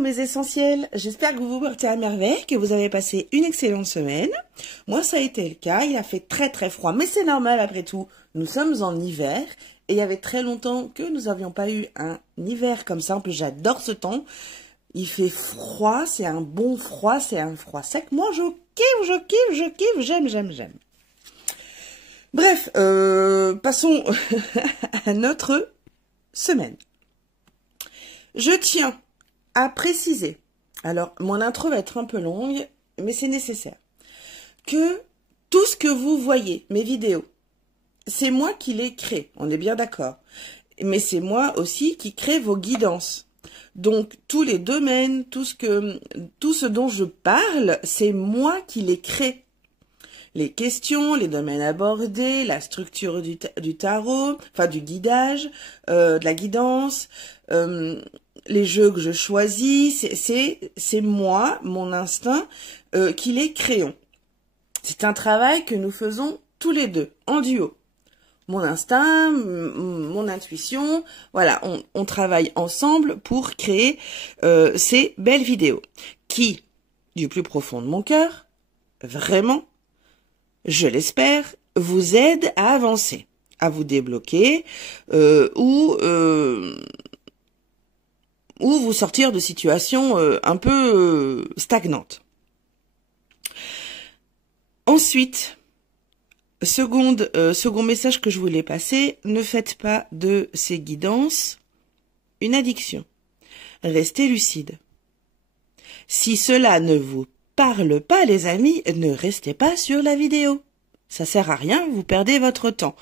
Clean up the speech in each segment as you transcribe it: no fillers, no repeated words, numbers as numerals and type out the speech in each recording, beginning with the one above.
mes essentiels, j'espère que vous vous portez à merveille, que vous avez passé une excellente semaine. Moi ça a été le cas, il a fait très très froid, mais c'est normal après tout, nous sommes en hiver et il y avait très longtemps que nous n'avions pas eu un hiver comme ça. En plus j'adore ce temps, il fait froid, c'est un bon froid, c'est un froid sec. Moi je kiffe, j'aime. Bref, passons à notre semaine. Je tiens à préciser, alors mon intro va être un peu longue, mais c'est nécessaire, que tout ce que vous voyez, mes vidéos, c'est moi qui les crée, on est bien d'accord, mais c'est moi aussi qui crée vos guidances. Donc tous les domaines, tout ce dont je parle, c'est moi qui les crée. Les questions, les domaines abordés, la structure du tarot, enfin du guidage, de la guidance, les jeux que je choisis, c'est moi, mon instinct, qui les créons. C'est un travail que nous faisons tous les deux, en duo. Mon instinct, mon intuition, voilà, on travaille ensemble pour créer ces belles vidéos qui, du plus profond de mon cœur, vraiment, je l'espère, vous aident à avancer, à vous débloquer ou vous sortir de situations un peu stagnantes. Ensuite, second message que je voulais passer, ne faites pas de ces guidances une addiction. Restez lucide. Si cela ne vous parle pas, les amis, ne restez pas sur la vidéo. Ça sert à rien, vous perdez votre temps.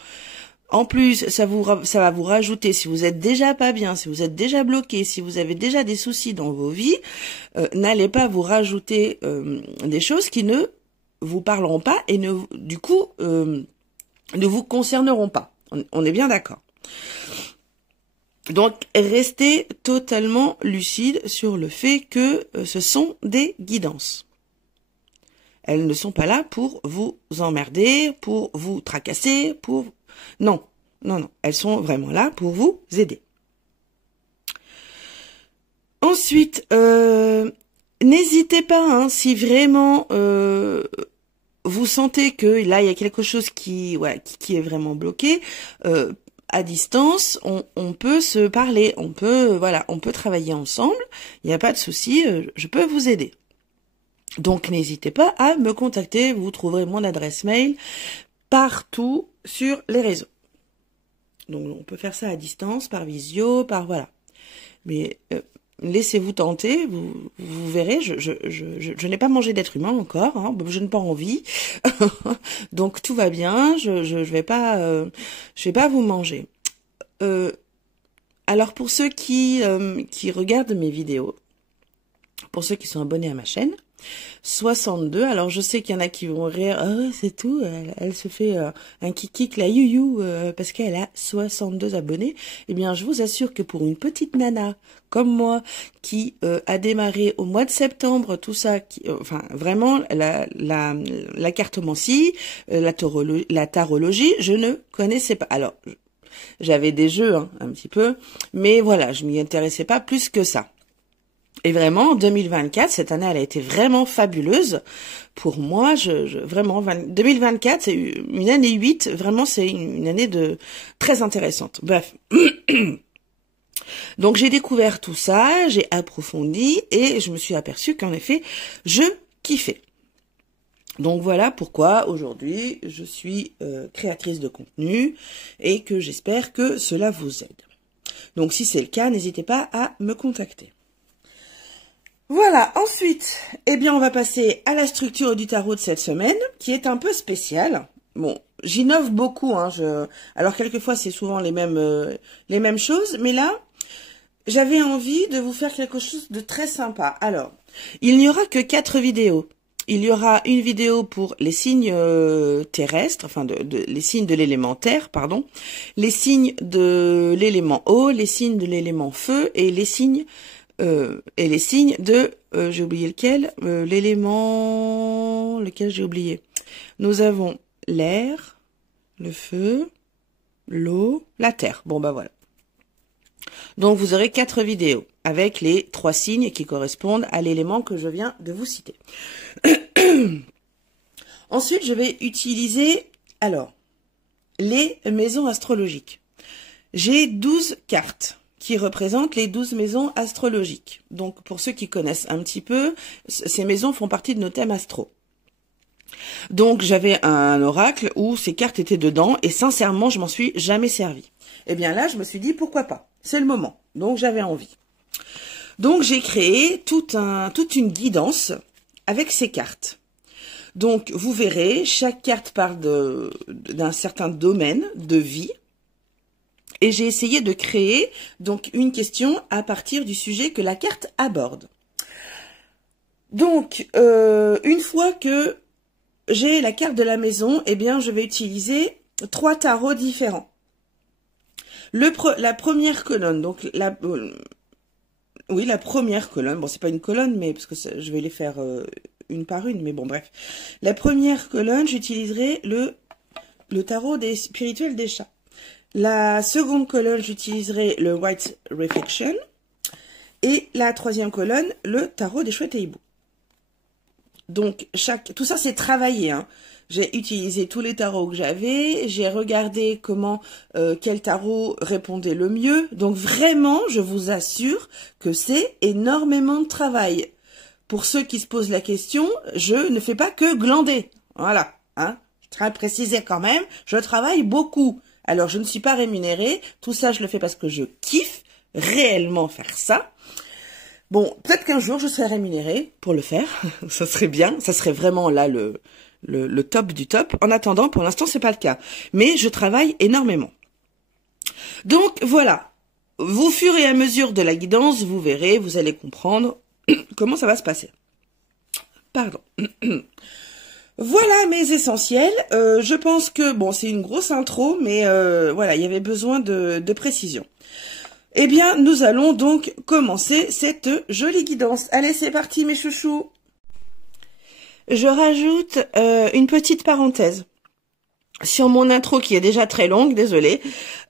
En plus, ça va vous rajouter, si vous êtes déjà pas bien, si vous êtes déjà bloqué, si vous avez déjà des soucis dans vos vies, n'allez pas vous rajouter des choses qui ne vous parleront pas et ne vous concerneront pas. On est bien d'accord. Donc, restez totalement lucide sur le fait que ce sont des guidances. Elles ne sont pas là pour vous emmerder, pour vous tracasser, Non. Elles sont vraiment là pour vous aider. Ensuite, n'hésitez pas, si vraiment vous sentez que là, il y a quelque chose qui est vraiment bloqué, à distance, on peut se parler, on peut travailler ensemble, il n'y a pas de souci, je peux vous aider. Donc n'hésitez pas à me contacter, vous trouverez mon adresse mail partout sur les réseaux. Donc on peut faire ça à distance, par visio, voilà. Mais laissez-vous tenter, vous verrez, je n'ai pas mangé d'être humain encore, je n'ai pas envie. Donc tout va bien, je vais pas vous manger. Alors pour ceux qui regardent mes vidéos, pour ceux qui sont abonnés à ma chaîne, 62, alors je sais qu'il y en a qui vont rire, c'est tout, elle se fait un kikik la youyou parce qu'elle a 62 abonnés. Eh bien, je vous assure que pour une petite nana comme moi qui a démarré au mois de septembre, tout ça, vraiment la cartomancie, la tarologie, je ne connaissais pas. Alors, j'avais des jeux un petit peu, mais voilà, je m'y intéressais pas plus que ça. Et vraiment, 2024, cette année, elle a été vraiment fabuleuse pour moi. 2024, c'est une année 8. Vraiment, c'est une année très intéressante. Bref. Donc, j'ai découvert tout ça, j'ai approfondi et je me suis aperçue qu'en effet, je kiffais. Donc, voilà pourquoi aujourd'hui, je suis créatrice de contenu et que j'espère que cela vous aide. Donc, si c'est le cas, n'hésitez pas à me contacter. Voilà, ensuite, on va passer à la structure du tarot de cette semaine, qui est un peu spéciale. Bon, j'innove beaucoup, alors quelquefois c'est souvent les mêmes choses, mais là, j'avais envie de vous faire quelque chose de très sympa. Alors, il n'y aura que 4 vidéos. Il y aura une vidéo pour les signes terrestres, les signes de l'élément terre, pardon, les signes de l'élément eau, les signes de l'élément feu et les signes de, j'ai oublié lequel, lequel j'ai oublié. Nous avons l'air, le feu, l'eau, la terre. Bon, voilà. Donc, vous aurez 4 vidéos. avec les 3 signes qui correspondent à l'élément que je viens de vous citer. Ensuite, je vais utiliser, alors, les maisons astrologiques. J'ai 12 cartes qui représentent les 12 maisons astrologiques. Donc, pour ceux qui connaissent un petit peu, ces maisons font partie de nos thèmes astro. Donc, j'avais un oracle où ces cartes étaient dedans et sincèrement, je m'en suis jamais servi. Et bien là, je me suis dit, pourquoi pas? C'est le moment. Donc, j'avais envie. Donc, j'ai créé toute une guidance avec ces cartes. Donc, vous verrez, chaque carte parle d'un certain domaine de vie. Et j'ai essayé de créer donc une question à partir du sujet que la carte aborde. Donc, une fois que j'ai la carte de la maison, eh bien, je vais utiliser 3 tarots différents. La première colonne, donc la première colonne, bon, c'est pas une colonne, mais parce que je vais les faire une par une, mais bon, bref. La première colonne, j'utiliserai le tarot des spirituels des chats. La seconde colonne, j'utiliserai le White Reflection. Et la troisième colonne, le tarot des chouettes et hiboux. Donc, tout ça, c'est travaillé, hein. J'ai utilisé tous les tarots que j'avais. J'ai regardé quel tarot répondait le mieux. Donc, vraiment, je vous assure que c'est énormément de travail. Pour ceux qui se posent la question, je ne fais pas que glander. Voilà, hein. Je tiens à préciser quand même, je travaille beaucoup. Alors, je ne suis pas rémunérée. Tout ça, je le fais parce que je kiffe réellement faire ça. Bon, peut-être qu'un jour, je serai rémunérée pour le faire. Ça serait bien. Ça serait vraiment là le top du top. En attendant, pour l'instant, c'est pas le cas. Mais je travaille énormément. Donc, voilà. Au fur et à mesure de la guidance, vous verrez, vous allez comprendre comment ça va se passer. Pardon. Voilà mes essentiels. Je pense que, bon, c'est une grosse intro, mais voilà, il y avait besoin de précision. Eh bien, nous allons donc commencer cette jolie guidance. Allez, c'est parti mes chouchous. Je rajoute une petite parenthèse sur mon intro qui est déjà très longue, désolée.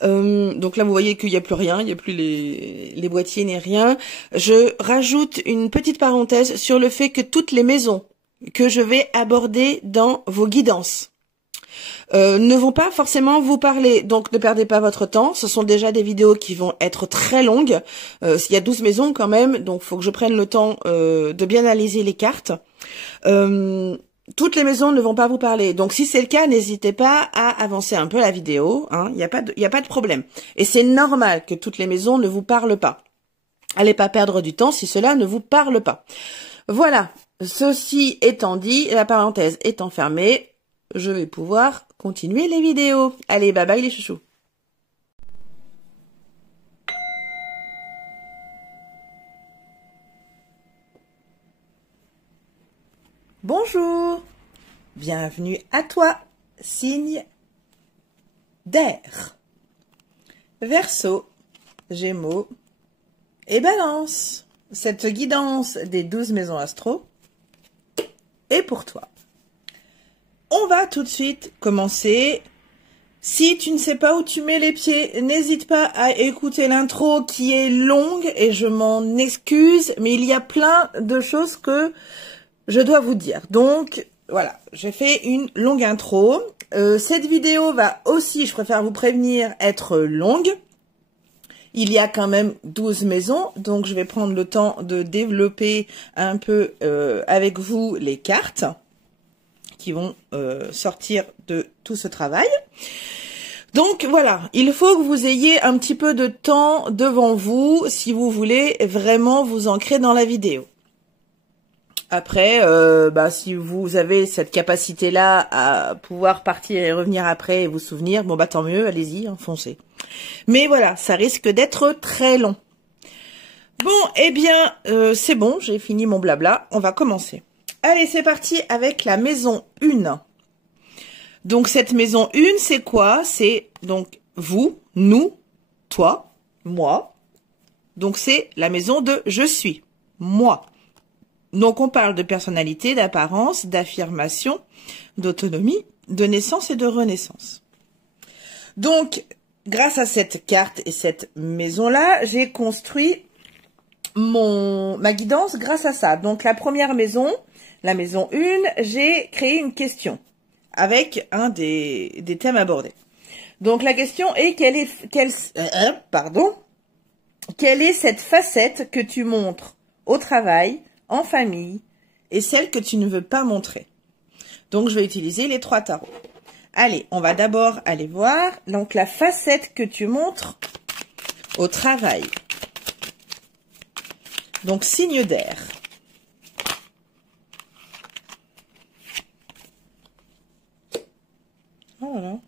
Donc là, vous voyez qu'il n'y a plus rien, il n'y a plus les boîtiers ni rien. Je rajoute une petite parenthèse sur le fait que toutes les maisons que je vais aborder dans vos guidances ne vont pas forcément vous parler. Donc ne perdez pas votre temps, ce sont déjà des vidéos qui vont être très longues. Il y a 12 maisons quand même, donc il faut que je prenne le temps de bien analyser les cartes. Toutes les maisons ne vont pas vous parler. Donc si c'est le cas, n'hésitez pas à avancer un peu la vidéo, hein. Il n'y a pas de problème. Et c'est normal que toutes les maisons ne vous parlent pas. Allez pas perdre du temps si cela ne vous parle pas. Voilà. Ceci étant dit, la parenthèse étant fermée, je vais pouvoir continuer les vidéos. Allez, bye bye les chouchous. Bonjour, bienvenue à toi, signe d'air. Verseau, Gémeaux et Balance. Cette guidance des 12 maisons astro est pour toi. On va tout de suite commencer. Si tu ne sais pas où tu mets les pieds, n'hésite pas à écouter l'intro qui est longue et je m'en excuse, mais il y a plein de choses que je dois vous dire. Donc, voilà, j'ai fait une longue intro. Cette vidéo va aussi, je préfère vous prévenir, être longue. Il y a quand même 12 maisons, donc je vais prendre le temps de développer un peu avec vous les cartes qui vont sortir de tout ce travail. Donc voilà, il faut que vous ayez un petit peu de temps devant vous si vous voulez vraiment vous ancrer dans la vidéo. Après, si vous avez cette capacité-là à pouvoir partir et revenir après et vous souvenir, bon bah tant mieux, allez-y, hein, foncez. Mais voilà, ça risque d'être très long. Bon, eh bien, c'est bon, j'ai fini mon blabla, on va commencer. Allez, c'est parti avec la maison 1. Donc cette maison 1, c'est quoi? C'est donc vous, nous, toi, moi. Donc c'est la maison de je suis, moi. Donc on parle de personnalité, d'apparence, d'affirmation, d'autonomie, de naissance et de renaissance. Donc grâce à cette carte et cette maison-là, j'ai construit ma guidance grâce à ça. Donc la première maison, la maison 1, j'ai créé une question avec un des thèmes abordés. Donc la question est quelle est cette facette que tu montres au travail, en famille et celle que tu ne veux pas montrer. Donc je vais utiliser les 3 tarots. Allez, on va d'abord aller voir donc la facette que tu montres au travail. Donc signe d'air. Oh là là.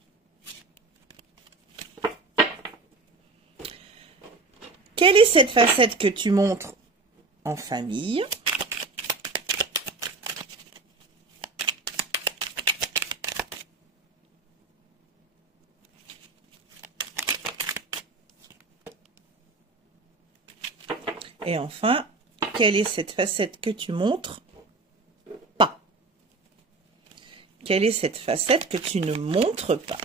Quelle est cette facette que tu montres en famille? Et enfin, quelle est cette facette que tu montres pas? Quelle est cette facette que tu ne montres pas?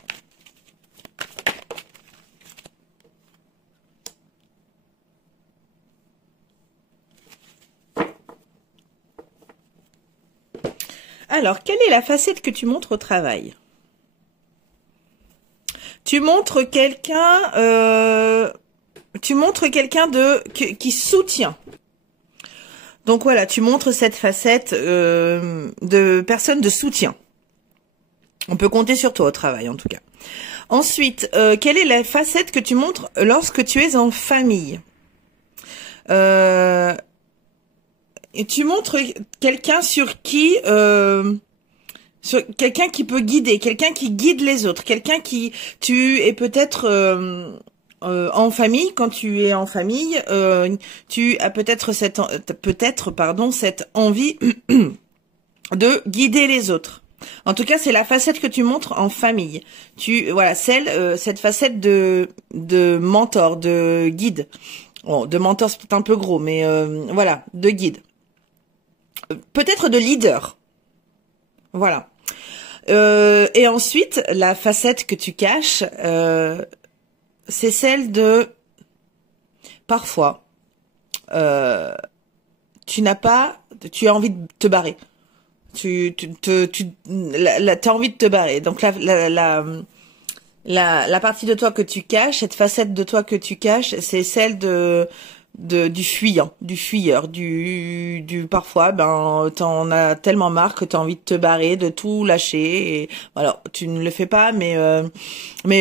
Alors, quelle est la facette que tu montres au travail? Tu montres quelqu'un qui soutient. Donc voilà, tu montres cette facette de personne de soutien. On peut compter sur toi au travail, en tout cas. Ensuite, quelle est la facette que tu montres lorsque tu es en famille? Tu montres quelqu'un quelqu'un qui peut guider, quelqu'un qui guide les autres, quelqu'un qui tu es peut-être en famille. Quand tu es en famille, tu as peut-être cette envie de guider les autres. En tout cas, c'est la facette que tu montres en famille. Cette facette de mentor, de guide. Bon, de mentor, c'est peut-être un peu gros, mais voilà, de guide. Peut-être de leader. Voilà. Et ensuite, la facette que tu caches, c'est celle de parfois tu as envie de te barrer. T'as envie de te barrer. Donc la partie de toi que tu caches, cette facette de toi que tu caches, c'est celle du fuyant, du fuyeur, du parfois, t'en as tellement marre que t'as envie de te barrer, de tout lâcher. Et voilà, tu ne le fais pas, mais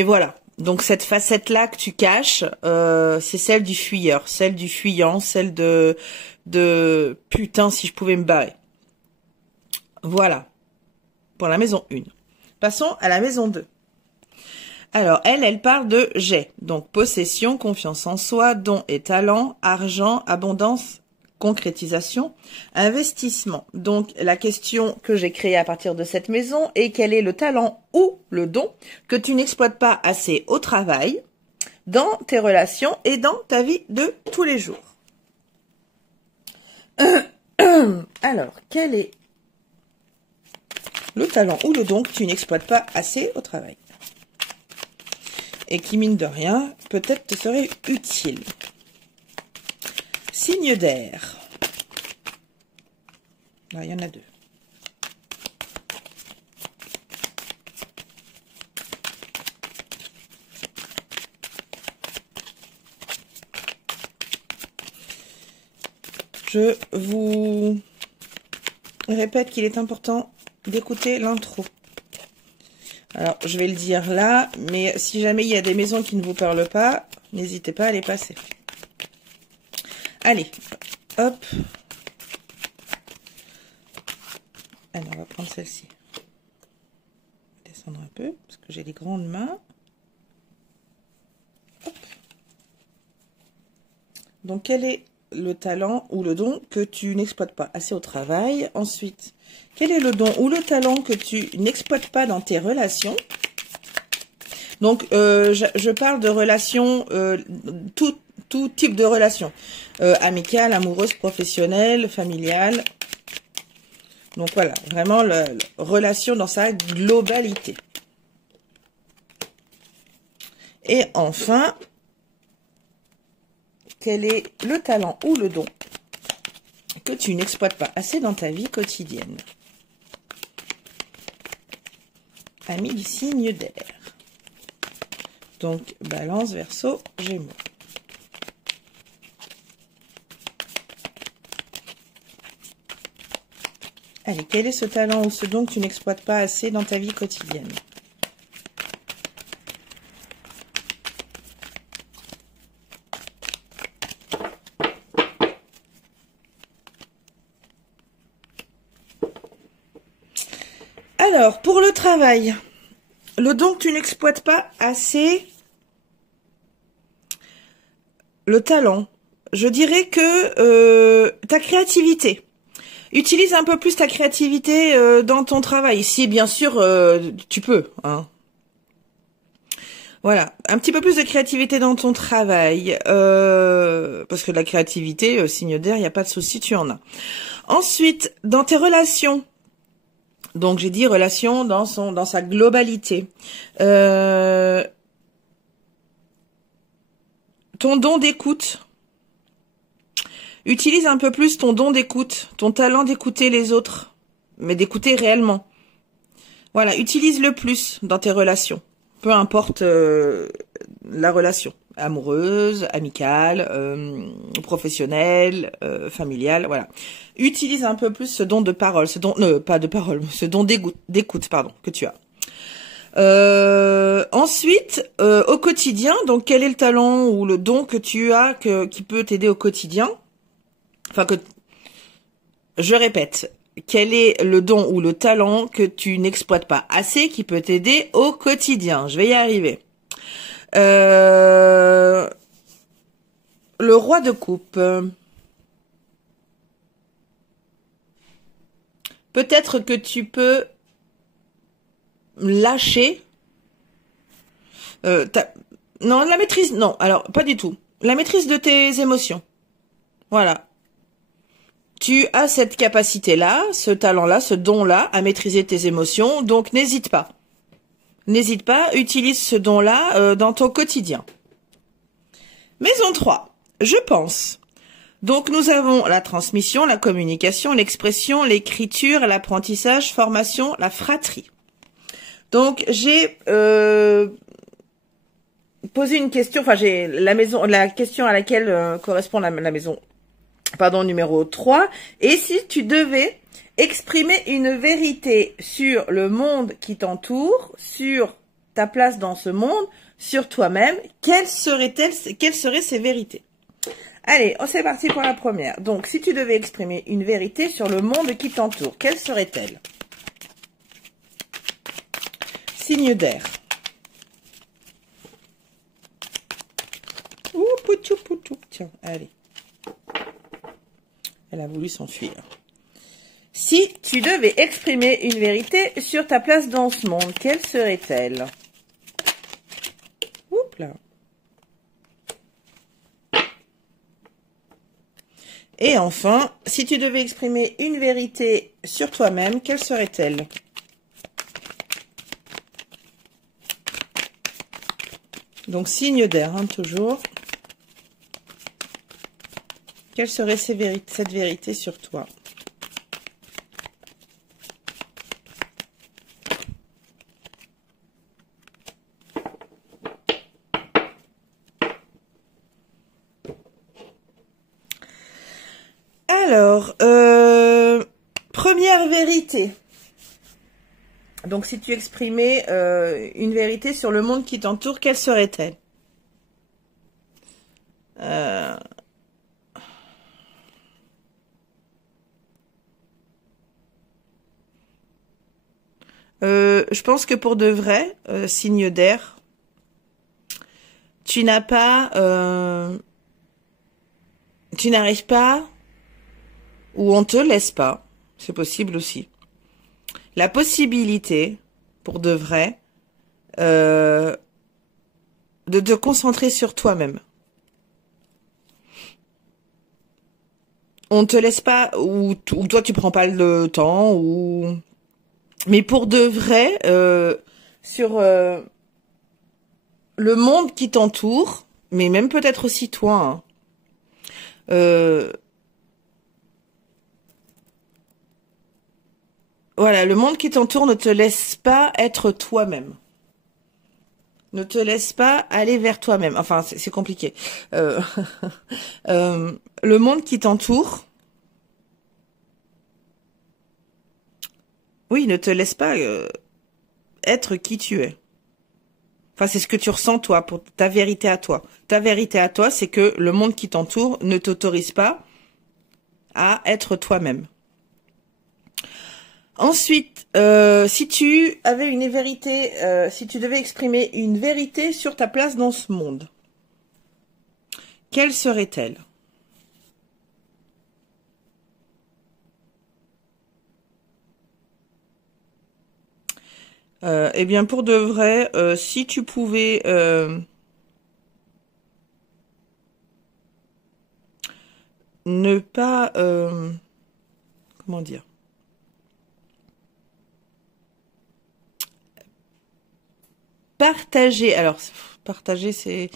voilà. Donc cette facette-là que tu caches, c'est celle du fuyeur, celle du fuyant, celle de putain si je pouvais me barrer. Voilà, pour la maison 1. Passons à la maison 2. Alors, elle parle de j'ai. Donc, possession, confiance en soi, don et talent, argent, abondance, concrétisation, investissement. Donc, la question que j'ai créée à partir de cette maison est quel est le talent ou le don que tu n'exploites pas assez au travail, dans tes relations et dans ta vie de tous les jours. Alors, quel est le talent ou le don que tu n'exploites pas assez au travail? Et qui, mine de rien, peut-être te serait utile. Signe d'air. Là, il y en a 2. Je vous répète qu'il est important d'écouter l'intro. Alors, je vais le dire là, mais si jamais il y a des maisons qui ne vous parlent pas, n'hésitez pas à les passer. Allez, hop. Alors, on va prendre celle-ci. Descendre un peu, parce que j'ai des grandes mains. Hop. Donc, quel est le talent ou le don que tu n'exploites pas assez au travail? Ensuite, quel est le don ou le talent que tu n'exploites pas dans tes relations? Donc, je parle de relations, tout type de relations. Amicales, amoureuses, professionnelles, familiales. Donc, voilà, vraiment, relation dans sa globalité. Et enfin, quel est le talent ou le don que tu n'exploites pas assez dans ta vie quotidienne? Amis du signe d'air. Donc, Balance, Verseau, Gémeaux. Allez, quel est ce talent ou ce don que tu n'exploites pas assez dans ta vie quotidienne? Alors, pour le travail, le don que tu n'exploites pas assez, le talent, je dirais que ta créativité. Utilise un peu plus ta créativité dans ton travail, si bien sûr tu peux. Hein. Voilà, un petit peu plus de créativité dans ton travail, parce que la créativité, signe d'air, il n'y a pas de souci, tu en as. Ensuite, dans tes relations. Donc j'ai dit relation dans sa globalité. Ton don d'écoute. Utilise un peu plus ton don d'écoute, ton talent d'écouter les autres, mais d'écouter réellement. Voilà, utilise-le plus dans tes relations. Peu importe la relation. Amoureuse, amicale, professionnelle, familiale, voilà. Utilise un peu plus ce don de parole, ce don, pas de parole, ce don d'écoute, pardon, que tu as. Ensuite, au quotidien, donc quel est le talent ou le don que tu as qui peut t'aider au quotidien? Enfin, je répète, quel est le don ou le talent que tu n'exploites pas assez qui peut t'aider au quotidien? Je vais y arriver. Le roi de coupe. Peut-être que tu peux lâcher. Non, la maîtrise, non, alors pas du tout. La maîtrise de tes émotions. Voilà. Tu as cette capacité-là, ce talent-là, ce don-là à maîtriser tes émotions, donc n'hésite pas. N'hésite pas, utilise ce don-là dans ton quotidien. Maison 3, je pense. Donc nous avons la transmission, la communication, l'expression, l'écriture, l'apprentissage, formation, la fratrie. Donc j'ai posé une question, enfin j'ai la question à laquelle correspond la maison, pardon, numéro 3. Et si tu devais exprimer une vérité sur le monde qui t'entoure, sur ta place dans ce monde, sur toi-même, quelles seraient ces vérités? Allez, c'est parti pour la première. Donc, si tu devais exprimer une vérité sur le monde qui t'entoure, quelle serait-elle? Signe d'air. Ouh, poutou, poutou. Tiens, allez. Elle a voulu s'enfuir. Si tu devais exprimer une vérité sur ta place dans ce monde, quelle serait-elle? Oups là. Et enfin, si tu devais exprimer une vérité sur toi-même, quelle serait-elle? Donc, signe d'air, hein, toujours. Quelle serait cette vérité sur toi? Alors, première vérité. Donc, si tu exprimais une vérité sur le monde qui t'entoure, quelle serait-elle? Je pense que pour de vrai, signe d'air, tu n'arrives pas, ou on te laisse pas, c'est possible aussi, la possibilité, pour de vrai, de te concentrer sur toi-même. On te laisse pas, ou toi tu prends pas le temps, ou... Mais pour de vrai, sur le monde qui t'entoure, mais même peut-être aussi toi, hein, Euh, voilà, le monde qui t'entoure ne te laisse pas être toi-même. Ne te laisse pas aller vers toi-même. Enfin, c'est compliqué. Euh, le monde qui t'entoure, oui, ne te laisse pas être qui tu es. Enfin, c'est ce que tu ressens toi, pour ta vérité à toi. Ta vérité à toi, c'est que le monde qui t'entoure ne t'autorise pas à être toi-même. Ensuite, si tu avais une vérité, si tu devais exprimer une vérité sur ta place dans ce monde, quelle serait-elle? Eh bien, pour de vrai, si tu pouvais ne pas, comment dire, partager. Alors, partager, c'est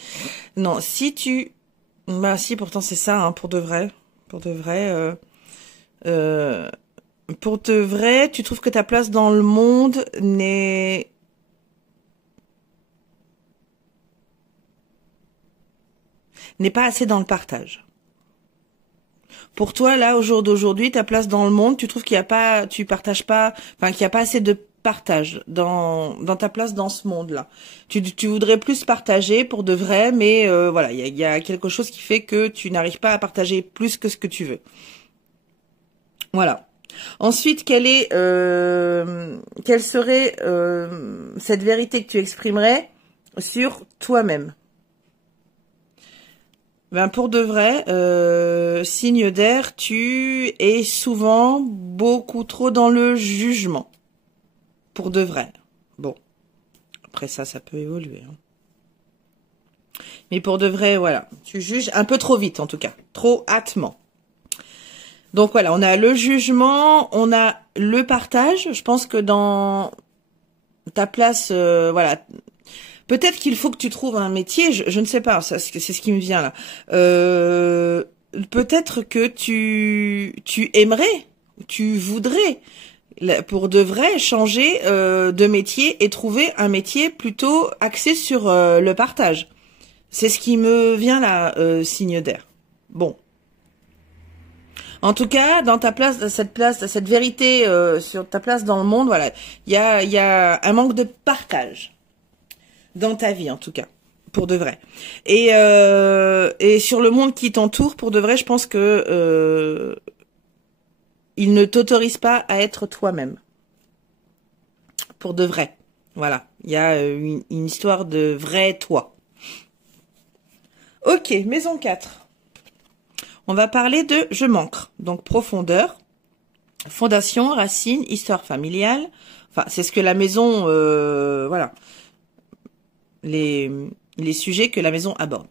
non. Si tu, bah si, pourtant c'est ça, hein, pour de vrai, euh, pour de vrai, tu trouves que ta place dans le monde n'est pas assez dans le partage. Pour toi, là, au jour d'aujourd'hui, ta place dans le monde, tu trouves qu'il y a pas, tu partages pas, enfin, qu'il y a pas assez de partage dans ta place dans ce monde-là. Tu voudrais plus partager pour de vrai, mais voilà, il y a quelque chose qui fait que tu n'arrives pas à partager plus que ce que tu veux. Voilà. Ensuite, quelle serait cette vérité que tu exprimerais sur toi-même? Ben pour de vrai, signe d'air, tu es souvent beaucoup trop dans le jugement. Pour de vrai. Bon, après ça peut évoluer, hein. Mais pour de vrai, voilà, tu juges un peu trop vite en tout cas, trop hâtement. Donc voilà, on a le jugement, on a le partage. Je pense que dans ta place, voilà, peut-être qu'il faut que tu trouves un métier, je ne sais pas, ça, c'est ce qui me vient là. Peut-être que tu aimerais, tu voudrais, pour de vrai, changer de métier et trouver un métier plutôt axé sur le partage. C'est ce qui me vient là, signe d'air. Bon. En tout cas, dans ta place, cette vérité sur ta place dans le monde, voilà, il y a un manque de partage dans ta vie, en tout cas, pour de vrai. Et sur le monde qui t'entoure, pour de vrai, je pense que il ne t'autorise pas à être toi-même, pour de vrai. Voilà, il y a une histoire de vrai toi. Ok, maison 4. On va parler de je manque. Donc profondeur, fondation, racine, histoire familiale. Enfin, c'est ce que la maison, voilà, les sujets que la maison aborde.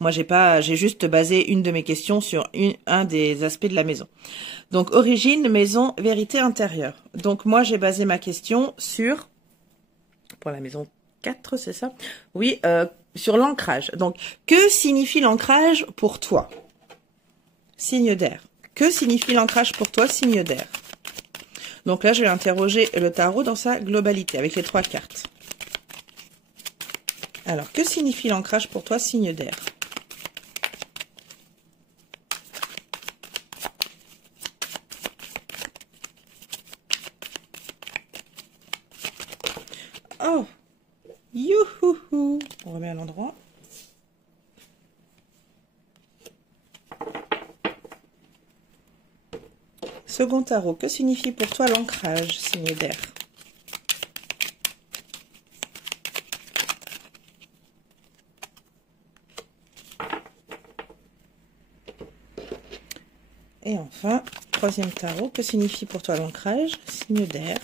Moi, j'ai juste basé une de mes questions sur un des aspects de la maison. Donc, origine, maison, vérité intérieure. Donc, moi, j'ai basé ma question sur, pour la maison 4, c'est ça? Oui, sur l'ancrage. Donc, que signifie l'ancrage pour toi? Signe d'air. Que signifie l'ancrage pour toi, signe d'air? Donc là, je vais interroger le tarot dans sa globalité, avec les 3 cartes. Alors, que signifie l'ancrage pour toi, signe d'air? Oh, youhouhou. On remet à l'endroit. Second tarot, que signifie pour toi l'ancrage, signe d'air? Et enfin, troisième tarot, que signifie pour toi l'ancrage, signe d'air?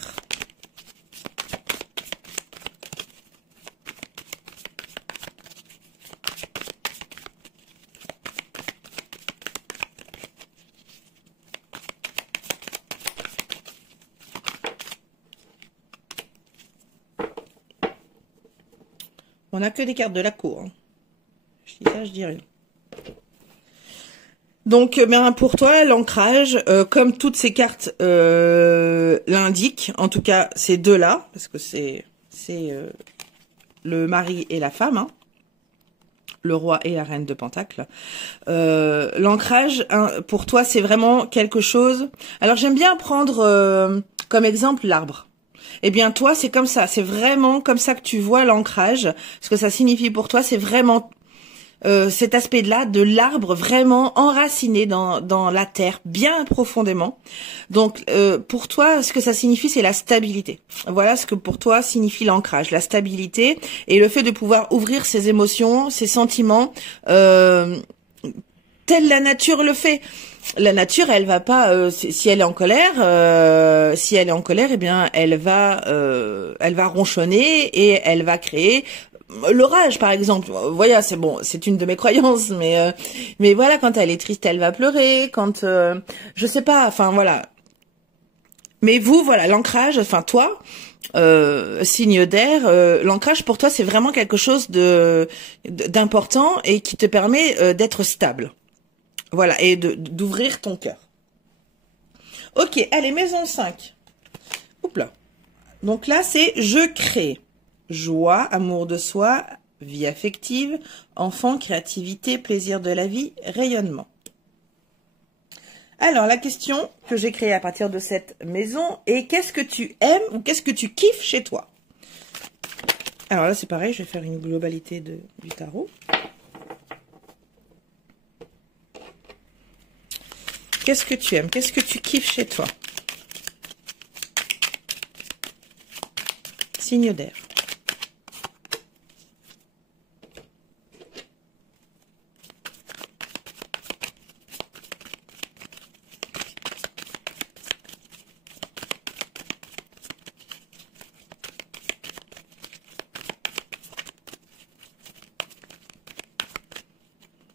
On n'a que des cartes de la cour, hein. Je dis ça, je dis rien. Donc, ben, pour toi, l'ancrage, comme toutes ces cartes l'indiquent, en tout cas ces deux-là, parce que c'est le mari et la femme, hein, le roi et la reine de Pentacle. L'ancrage, hein, pour toi, c'est vraiment quelque chose... Alors, j'aime bien prendre comme exemple l'arbre. Eh bien, toi, c'est comme ça. C'est vraiment comme ça que tu vois l'ancrage. Ce que ça signifie pour toi, c'est vraiment cet aspect-là de l'arbre vraiment enraciné dans la terre, bien profondément. Donc, pour toi, ce que ça signifie, c'est la stabilité. Voilà ce que pour toi signifie l'ancrage, la stabilité et le fait de pouvoir ouvrir ses émotions, ses sentiments, telle la nature le fait. La nature, elle va pas, si elle est en colère, eh bien, elle va ronchonner et elle va créer l'orage, par exemple. Voilà, c'est bon, c'est une de mes croyances, mais voilà, quand elle est triste, elle va pleurer. Quand, je sais pas, enfin voilà. Mais vous, voilà, l'ancrage, enfin toi, signe d'air, l'ancrage pour toi, c'est vraiment quelque chose d'important et qui te permet d'être stable. Voilà, et d'ouvrir ton cœur. Ok, allez, maison 5. Oups là. Donc là, c'est je crée. Joie, amour de soi, vie affective, enfant, créativité, plaisir de la vie, rayonnement. Alors, la question que j'ai créée à partir de cette maison est qu'est-ce que tu aimes ou qu'est-ce que tu kiffes chez toi? Alors là, c'est pareil, je vais faire une globalité du tarot. Qu'est-ce que tu aimes? Qu'est-ce que tu kiffes chez toi? Signe d'air.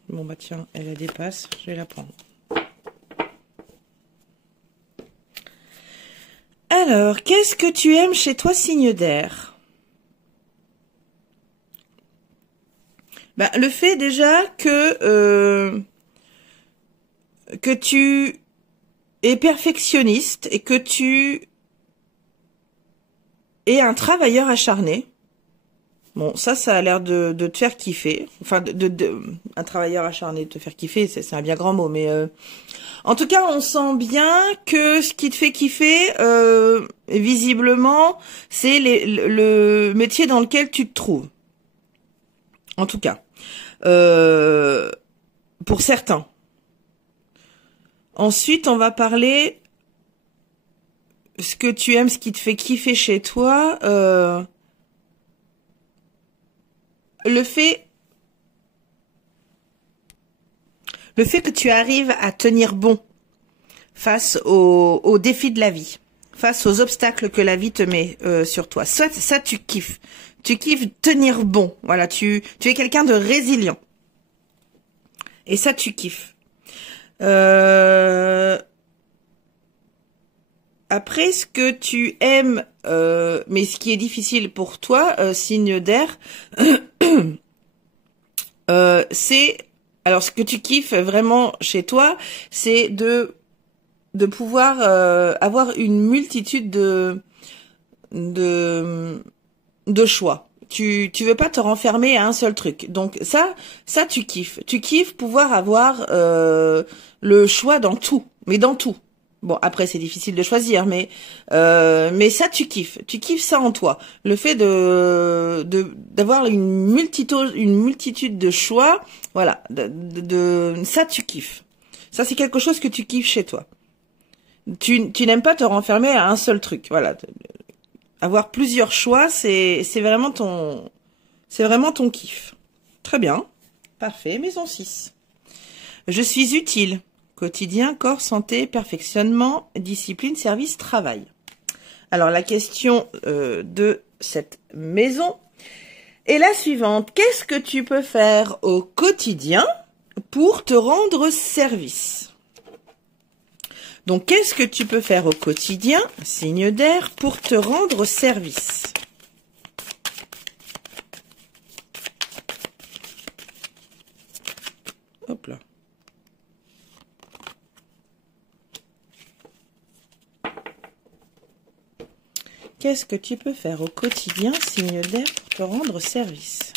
Bon bah tiens, elle la dépasse, je vais la prendre. Alors, qu'est-ce que tu aimes chez toi, signe d'air? Ben, le fait déjà que tu es perfectionniste et que tu es un travailleur acharné. Bon, ça a l'air de te faire kiffer. Enfin, un travailleur acharné de te faire kiffer, c'est un bien grand mot, mais... En tout cas, on sent bien que ce qui te fait kiffer, visiblement, c'est le métier dans lequel tu te trouves. En tout cas. Pour certains. Ensuite, on va parler ce que tu aimes, ce qui te fait kiffer chez toi. Le fait que tu arrives à tenir bon face aux défis de la vie, face aux obstacles que la vie te met sur toi. Ça, tu kiffes. Tu kiffes tenir bon. Voilà, tu es quelqu'un de résilient. Et ça, tu kiffes. Après, ce que tu aimes, mais ce qui est difficile pour toi, signe d'air, c'est... Alors, ce que tu kiffes vraiment chez toi, c'est de pouvoir avoir une multitude de choix. Tu veux pas te renfermer à un seul truc. Donc ça tu kiffes. Tu kiffes pouvoir avoir le choix dans tout, mais dans tout. Bon, après c'est difficile de choisir, mais ça tu kiffes. Tu kiffes ça en toi. Le fait d'avoir une multitude de choix, voilà, ça tu kiffes. Ça c'est quelque chose que tu kiffes chez toi. Tu n'aimes pas te renfermer à un seul truc. Voilà. Avoir plusieurs choix, c'est vraiment ton kiff. Très bien. Parfait. Maison 6. Je suis utile. Quotidien, corps, santé, perfectionnement, discipline, service, travail. Alors, la question de cette maison est la suivante. Qu'est-ce que tu peux faire au quotidien pour te rendre service? Donc, qu'est-ce que tu peux faire au quotidien, signe d'air, pour te rendre service? Hop là. Qu'est-ce que tu peux faire au quotidien, signe d'air, pour te rendre service?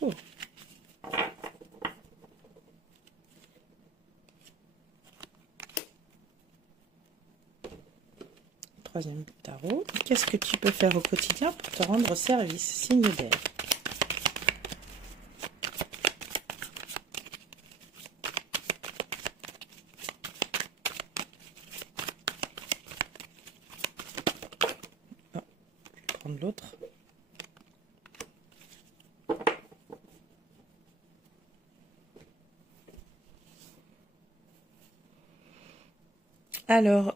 Oh. Troisième tarot. Qu'est-ce que tu peux faire au quotidien pour te rendre service, signe d'air? L'autre. Alors,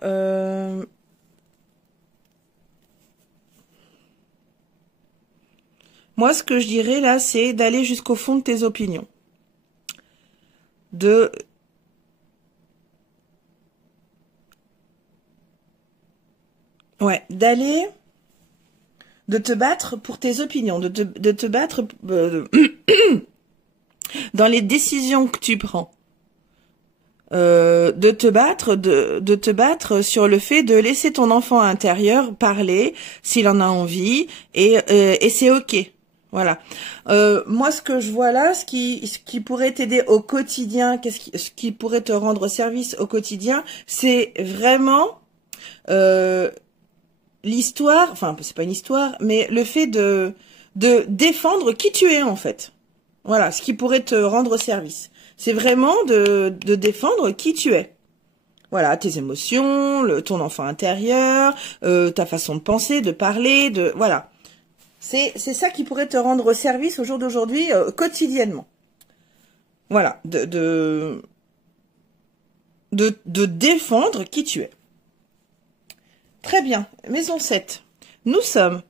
moi, ce que je dirais là, c'est d'aller jusqu'au fond de tes opinions. Ouais, de te battre pour tes opinions, de te battre dans les décisions que tu prends. De te battre sur le fait de laisser ton enfant intérieur parler s'il en a envie et c'est ok. Voilà. Moi, ce que je vois là, ce qui pourrait t'aider au quotidien, ce qui pourrait te rendre service au quotidien, c'est vraiment l'histoire, enfin c'est pas une histoire, mais le fait de défendre qui tu es en fait. Voilà, ce qui pourrait te rendre service. C'est vraiment de défendre qui tu es. Voilà, tes émotions, ton enfant intérieur, ta façon de penser, de parler, voilà. C'est ça qui pourrait te rendre service au jour d'aujourd'hui, quotidiennement. Voilà, de défendre qui tu es. Très bien, maison 7. Nous sommes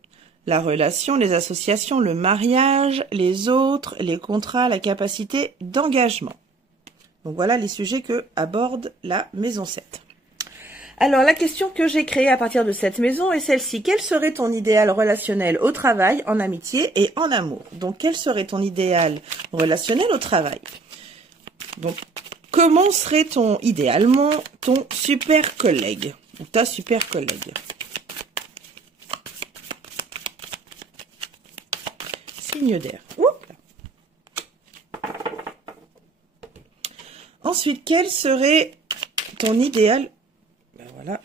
la relation, les associations, le mariage, les autres, les contrats, la capacité d'engagement. Donc voilà les sujets que aborde la maison 7. Alors la question que j'ai créée à partir de cette maison est celle-ci. Quel serait ton idéal relationnel au travail, en amitié et en amour? Donc quel serait ton idéal relationnel au travail? Donc comment serait idéalement ton super collègue ou ta super collègue? Signe d'air. Ensuite, quel serait ton idéal? Ben voilà.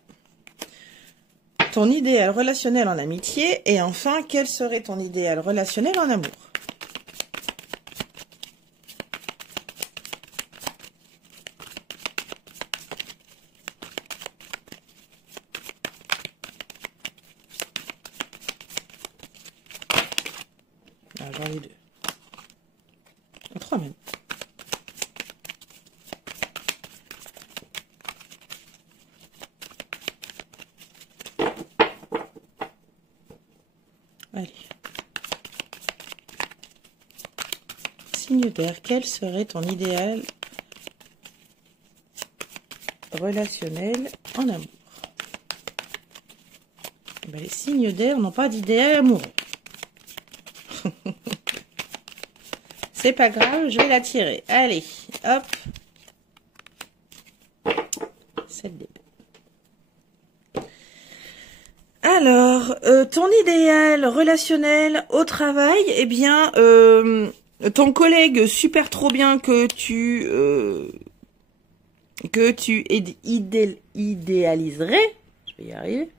Ton idéal relationnel en amitié. Et enfin, quel serait ton idéal relationnel en amour? J'en ai deux. Trois même. Allez. Signe d'air, quel serait ton idéal relationnel en amour? Ben, les signes d'air n'ont pas d'idéal amoureux. C'est pas grave, je vais la tirer. Allez, hop. 7 dés. Alors, ton idéal relationnel au travail, eh bien, ton collègue super trop bien que tu idéaliserais, je vais y arriver,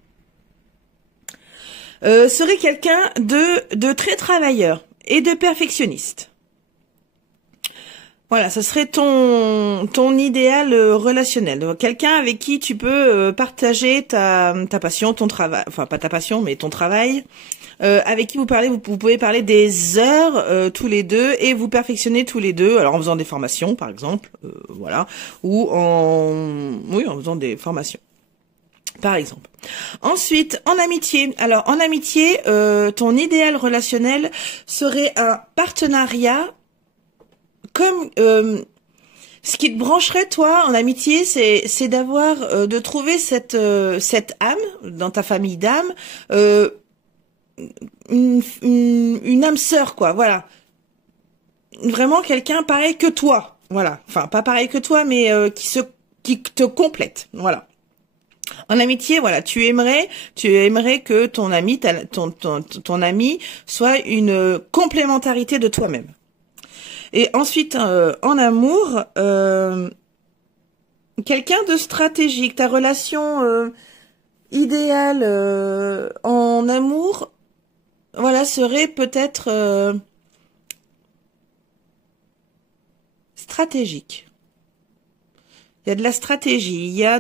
serait quelqu'un de très travailleur et de perfectionniste. Voilà, ce serait ton idéal relationnel. Donc, quelqu'un avec qui tu peux partager ta passion, ton travail, enfin pas ta passion, mais ton travail, avec qui vous pouvez parler des heures tous les deux et vous perfectionner tous les deux. Alors en faisant des formations, par exemple, voilà, ou en faisant des formations. Par exemple. Ensuite, en amitié. Alors, en amitié, ton idéal relationnel serait un partenariat comme ce qui te brancherait toi en amitié, c'est d'avoir de trouver cette âme dans ta famille d'âmes, une âme sœur quoi. Voilà. Vraiment quelqu'un pareil que toi. Voilà. Enfin, pas pareil que toi, mais qui te complète. Voilà. En amitié, voilà, tu aimerais que ton ami, ton ami soit une complémentarité de toi-même. Et ensuite, en amour, quelqu'un de stratégique, ta relation idéale en amour, voilà, serait peut-être stratégique. Il y a de la stratégie, il y a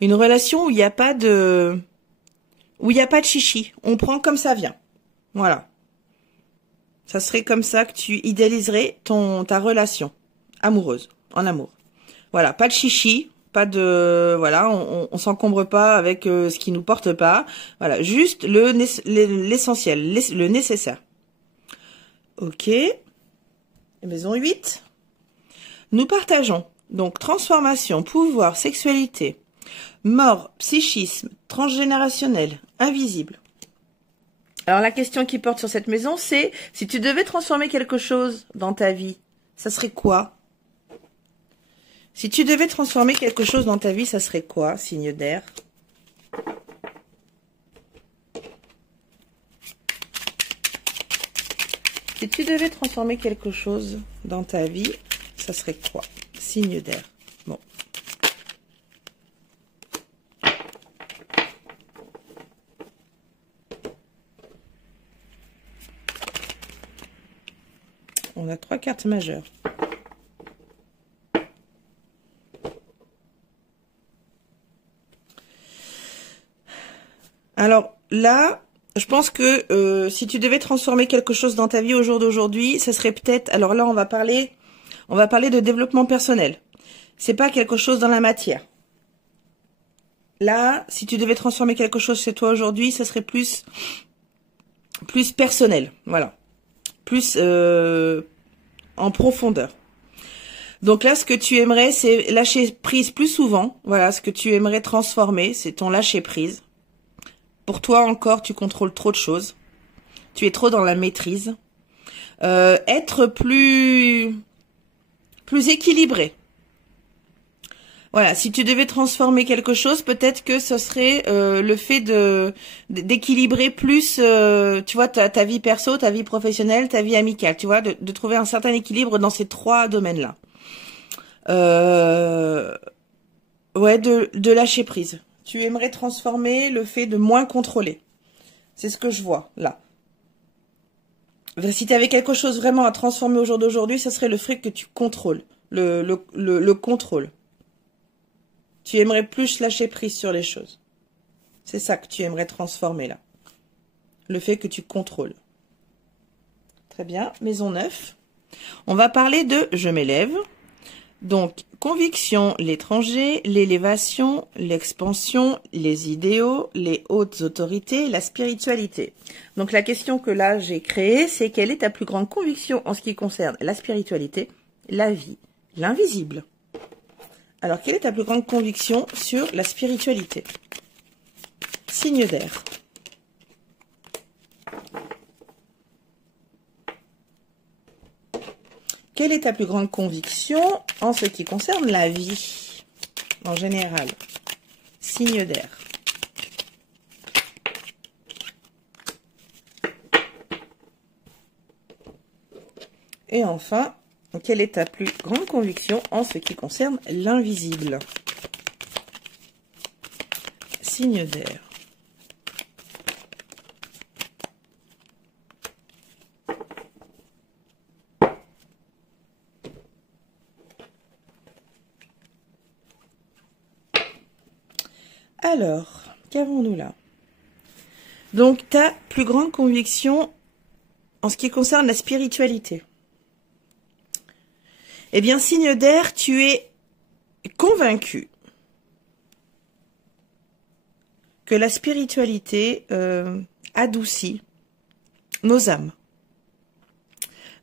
une relation où il n'y a pas de chichi. On prend comme ça vient. Voilà. Ça serait comme ça que tu idéaliserais ta relation amoureuse, en amour. Voilà, pas de chichi, pas de voilà, on s'encombre pas avec ce qui nous porte pas. Voilà, juste l'essentiel, le nécessaire. Ok. Maison 8. Nous partageons donc transformation, pouvoir, sexualité, mort, psychisme, transgénérationnel, invisible. Alors la question qui porte sur cette maison, c'est si tu devais transformer quelque chose dans ta vie, ça serait quoi? Si tu devais transformer quelque chose dans ta vie, ça serait quoi, signe d'air? Si tu devais transformer quelque chose dans ta vie, ça serait quoi? Signe d'air. Bon. On a 3 cartes majeures. Alors là, je pense que si tu devais transformer quelque chose dans ta vie au jour d'aujourd'hui, ça serait peut-être... Alors là, on va parler de développement personnel. C'est pas quelque chose dans la matière. Là, si tu devais transformer quelque chose chez toi aujourd'hui, ça serait plus personnel. Voilà. Plus en profondeur. Donc là, ce que tu aimerais, c'est lâcher prise plus souvent. Voilà, ce que tu aimerais transformer, c'est ton lâcher prise. Pour toi encore, tu contrôles trop de choses. Tu es trop dans la maîtrise. Être plus équilibré. Voilà, si tu devais transformer quelque chose, peut-être que ce serait le fait d'équilibrer plus, tu vois, ta vie perso, ta vie professionnelle, ta vie amicale, tu vois, de trouver un certain équilibre dans ces 3 domaines-là. Ouais, de lâcher prise. Tu aimerais transformer le fait de moins contrôler. C'est ce que je vois, là. Si tu avais quelque chose vraiment à transformer au jour d'aujourd'hui, ça serait le fait que tu contrôles. Le contrôle. Tu aimerais plus lâcher prise sur les choses. C'est ça que tu aimerais transformer, là. Le fait que tu contrôles. Très bien. Maison 9. On va parler de « je m'élève ». Donc, conviction, l'étranger, l'élévation, l'expansion, les idéaux, les hautes autorités, la spiritualité. Donc, la question que là, j'ai créée, c'est quelle est ta plus grande conviction en ce qui concerne la spiritualité, la vie, l'invisible? Alors, quelle est ta plus grande conviction sur la spiritualité? Signe d'air. Quelle est ta plus grande conviction en ce qui concerne la vie, en général? Signe d'air. Et enfin, quelle est ta plus grande conviction en ce qui concerne l'invisible? Signe d'air. Alors, qu'avons-nous là? Donc, ta plus grande conviction en ce qui concerne la spiritualité. Eh bien, signe d'air, tu es convaincu que la spiritualité adoucit nos âmes,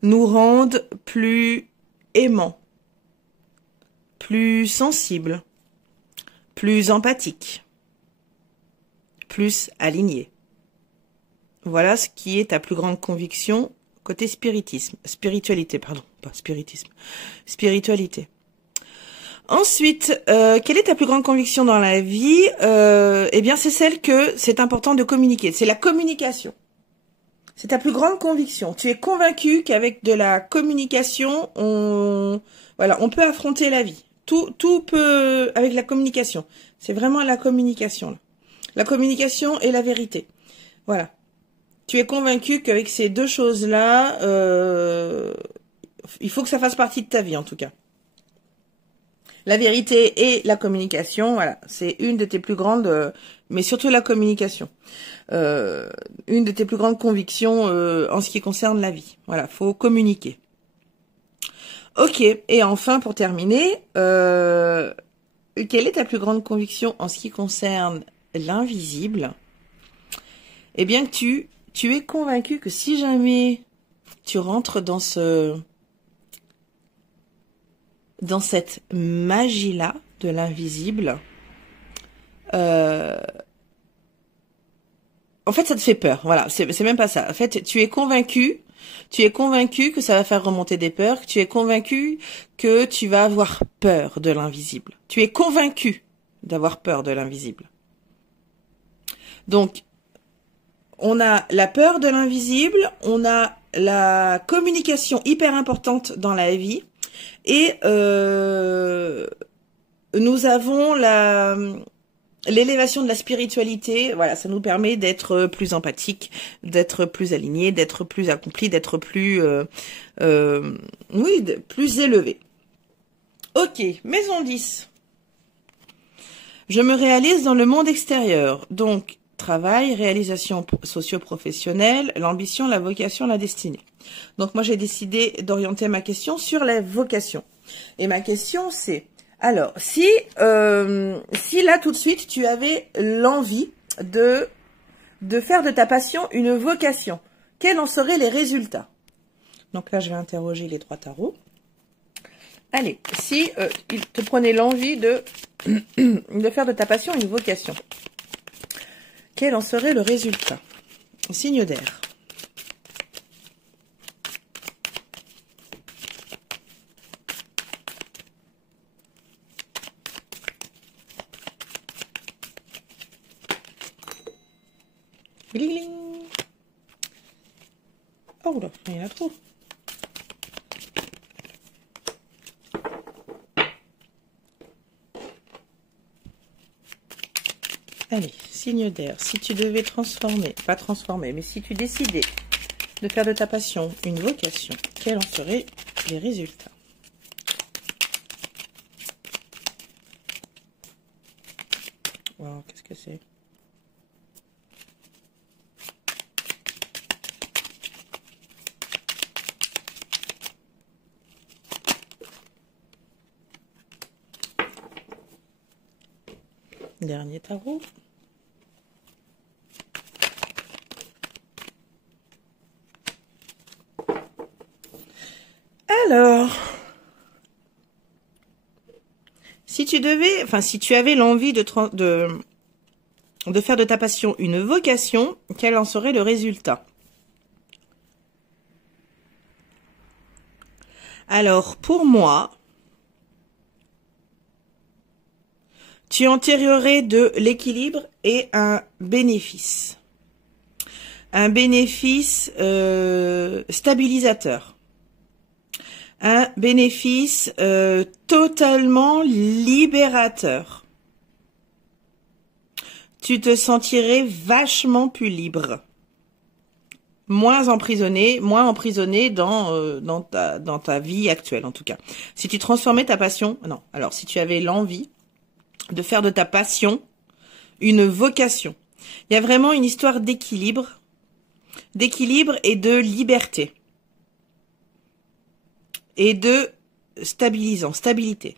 nous rendent plus aimants, plus sensibles, plus empathiques, plus alignés. Voilà ce qui est ta plus grande conviction côté spiritualité, pardon. pas spiritisme, spiritualité. Ensuite, quelle est ta plus grande conviction dans la vie? Eh bien, c'est celle que c'est important de communiquer. C'est la communication. C'est ta plus grande conviction. Tu es convaincu qu'avec de la communication, on peut affronter la vie. Tout peut, avec la communication. C'est vraiment la communication, là. La communication et la vérité. Voilà. Tu es convaincu qu'avec ces deux choses-là, il faut que ça fasse partie de ta vie, en tout cas. La vérité et la communication, voilà, c'est une de tes plus grandes, mais surtout la communication, une de tes plus grandes convictions en ce qui concerne la vie. Voilà, faut communiquer. Ok, et enfin pour terminer, quelle est ta plus grande conviction en ce qui concerne l'invisible? Eh bien que tu es convaincu que si jamais tu rentres dans cette magie-là de l'invisible, en fait, ça te fait peur. Voilà, c'est même pas ça. En fait, tu es convaincu que ça va faire remonter des peurs, que tu es convaincu que tu vas avoir peur de l'invisible. Tu es convaincu d'avoir peur de l'invisible. Donc, on a la peur de l'invisible, on a la communication hyper importante dans la vie, et nous avons l'élévation de la spiritualité. Voilà, ça nous permet d'être plus empathique, d'être plus aligné, d'être plus accompli, d'être plus plus élevé. Ok, maison 10. Je me réalise dans le monde extérieur, donc travail, réalisation socio-professionnelle, l'ambition, la vocation, la destinée. Donc moi j'ai décidé d'orienter ma question sur la vocation. Et ma question c'est, alors si là tout de suite tu avais l'envie de faire de ta passion une vocation, quels en seraient les résultats? Donc là je vais interroger les 3 tarots. Allez, si il te prenait l'envie de faire de ta passion une vocation, quel en serait le résultat? Signe d'air. Gling gling. Oh là, il y en a trop. Allez, signe d'air. Si tu devais pas transformer, mais si tu décidais de faire de ta passion une vocation, quels en seraient les résultats? Wow, qu'est-ce que c'est? Dernier tarot. Alors, si tu avais l'envie de faire de ta passion une vocation, quel en serait le résultat? Alors, pour moi, tu en tirerais de l'équilibre et un bénéfice. Un bénéfice stabilisateur. Un bénéfice totalement libérateur. Tu te sentirais vachement plus libre. Moins emprisonné dans ta vie actuelle, en tout cas. Si tu transformais ta passion, non. Alors, si tu avais l'envie de faire de ta passion une vocation. Il y a vraiment une histoire d'équilibre et de liberté. Et de stabilité.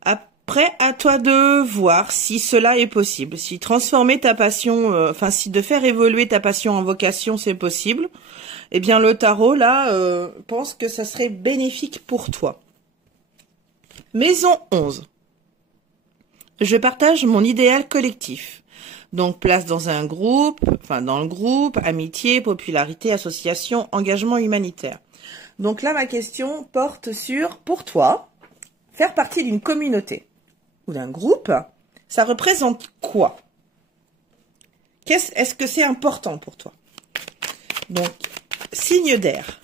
Après, à toi de voir si cela est possible. Si transformer ta passion, si de faire évoluer ta passion en vocation, c'est possible, eh bien le tarot, là, pense que ça serait bénéfique pour toi. Maison 11. Je partage mon idéal collectif. Donc, place dans le groupe, amitié, popularité, association, engagement humanitaire. Donc là, ma question porte sur, pour toi, faire partie d'une communauté ou d'un groupe, ça représente quoi? Est-ce que c'est important pour toi? Donc, signe d'air.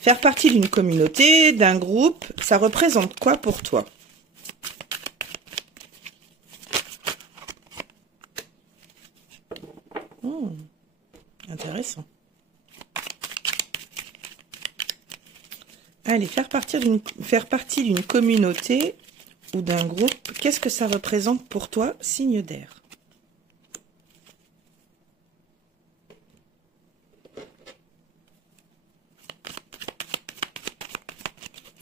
Faire partie d'une communauté, d'un groupe, ça représente quoi pour toi? Intéressant. Allez, faire partie d'une communauté ou d'un groupe, qu'est-ce que ça représente pour toi, signe d'air?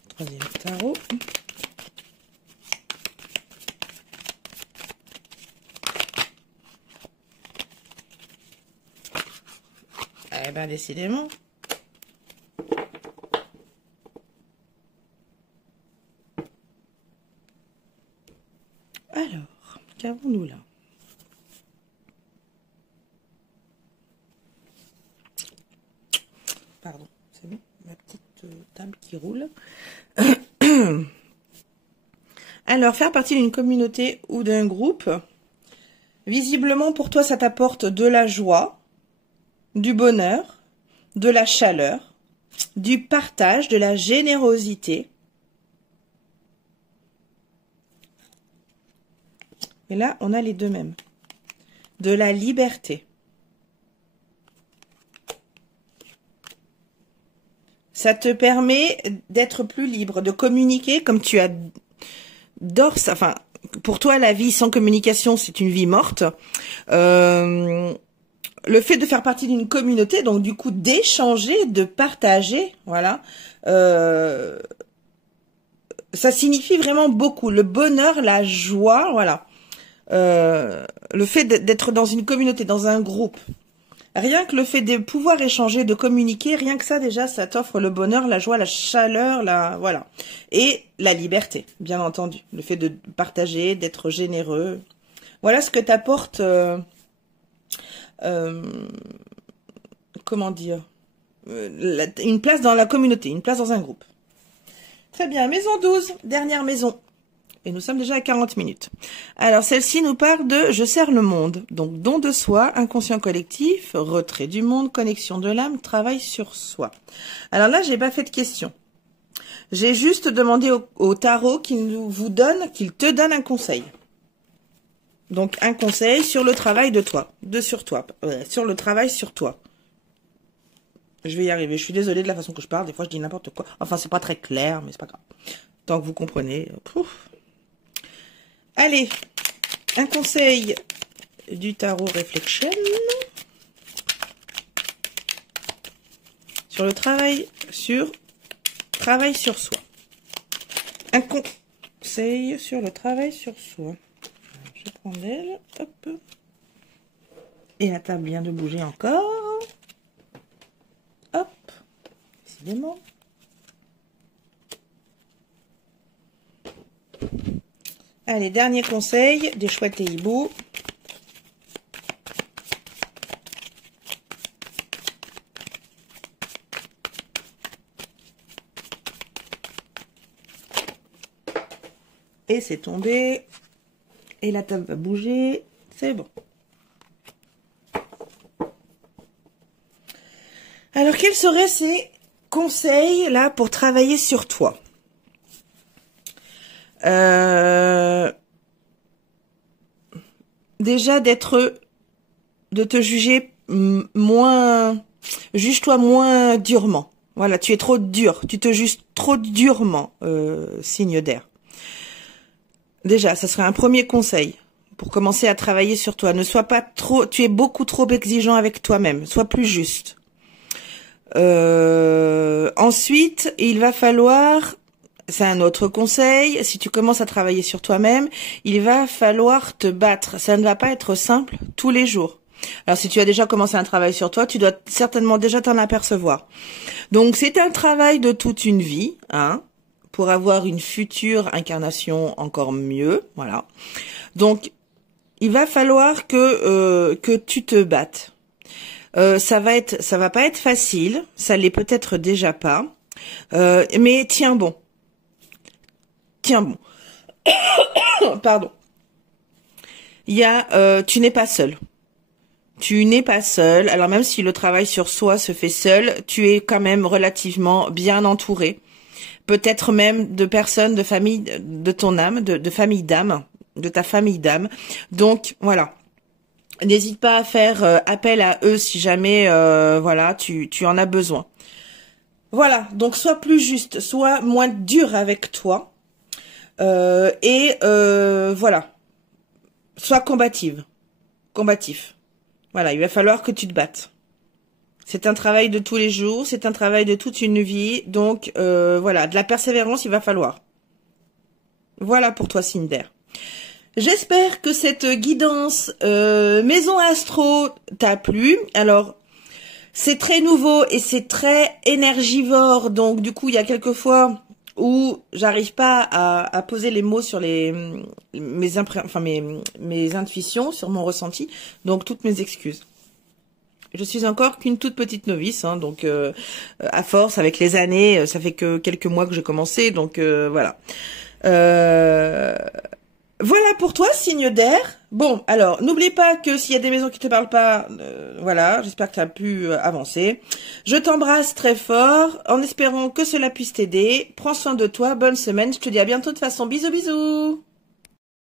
Troisième tarot. Eh ben, décidément. Alors, qu'avons-nous là? Pardon, c'est bon, ma petite table qui roule. Alors, faire partie d'une communauté ou d'un groupe, visiblement pour toi, ça t'apporte de la joie, du bonheur, de la chaleur, du partage, de la générosité. Et là, on a les deux mêmes. De la liberté. Ça te permet d'être plus libre, de communiquer comme tu adores ça. Enfin, pour toi, la vie sans communication, c'est une vie morte. Le fait de faire partie d'une communauté, donc du coup d'échanger, de partager, voilà, ça signifie vraiment beaucoup. Le bonheur, la joie, voilà. Le fait d'être dans une communauté, dans un groupe, rien que le fait de pouvoir échanger, de communiquer, rien que ça déjà, ça t'offre le bonheur, la joie, la chaleur, voilà. Et la liberté, bien entendu. Le fait de partager, d'être généreux. Voilà ce que t'apporte... comment dire, une place dans la communauté, une place dans un groupe. Très bien, maison 12, dernière maison. Et nous sommes déjà à 40 minutes. Alors, celle-ci nous parle de « Je sers le monde ». Donc, don de soi, inconscient collectif, retrait du monde, connexion de l'âme, travail sur soi. Alors là, j'ai pas fait de question. J'ai juste demandé au tarot qu'il te donne un conseil. Donc, un conseil sur le travail de toi, sur le travail sur toi. Je vais y arriver. Je suis désolée de la façon que je parle. Des fois, je dis n'importe quoi. Enfin, c'est pas très clair, mais c'est pas grave. Tant que vous comprenez. Pouf. Allez, un conseil du tarot Reflection sur le travail sur soi. Un conseil sur le travail sur soi. Je prends d'elle, hop. Et la table vient de bouger encore. Hop, décidément. Allez, dernier conseil des chouettes et hiboux. Et c'est tombé. Et la table va bouger. C'est bon. Alors, quels seraient ces conseils là pour travailler sur toi? Déjà de te juger moins, juge-toi moins durement. Voilà, tu es trop dur, tu te juges trop durement, signe d'air. Déjà, ça serait un premier conseil pour commencer à travailler sur toi. Ne sois pas trop, tu es beaucoup trop exigeant avec toi-même. Sois plus juste. Ensuite, il va falloir, c'est un autre conseil, si tu commences à travailler sur toi-même, il va falloir te battre. Ça ne va pas être simple tous les jours. Alors, si tu as déjà commencé un travail sur toi, tu dois certainement déjà t'en apercevoir. Donc, c'est un travail de toute une vie, hein, pour avoir une future incarnation encore mieux, voilà. Donc, il va falloir que tu te battes. Ça va pas être facile, ça l'est peut-être déjà pas, mais tiens bon, tiens bon. Pardon. Tu n'es pas seul. Tu n'es pas seul. Alors même si le travail sur soi se fait seul, tu es quand même relativement bien entouré. Peut-être même de personnes, de famille, de ton âme, de famille d'âme, de ta famille d'âme. Donc voilà. N'hésite pas à faire appel à eux si jamais voilà, tu en as besoin. Voilà, donc sois plus juste, sois moins dur avec toi. Voilà. Sois combative. Combatif. Voilà, il va falloir que tu te battes. C'est un travail de tous les jours, c'est un travail de toute une vie. Donc, voilà, de la persévérance, il va falloir. Voilà pour toi, Cinder. J'espère que cette guidance Maison Astro t'a plu. Alors, c'est très nouveau et c'est très énergivore. Donc, du coup, il y a quelques fois où j'arrive pas à poser les mots sur mes intuitions, sur mon ressenti. Donc, toutes mes excuses. Je suis encore qu'une toute petite novice, hein, donc à force, avec les années, ça fait que quelques mois que j'ai commencé, donc voilà. Voilà pour toi, signe d'air. Bon, alors, n'oublie pas que s'il y a des maisons qui te parlent pas, voilà, j'espère que tu as pu avancer. Je t'embrasse très fort, en espérant que cela puisse t'aider. Prends soin de toi, bonne semaine, je te dis à bientôt de toute façon. Bisous, bisous.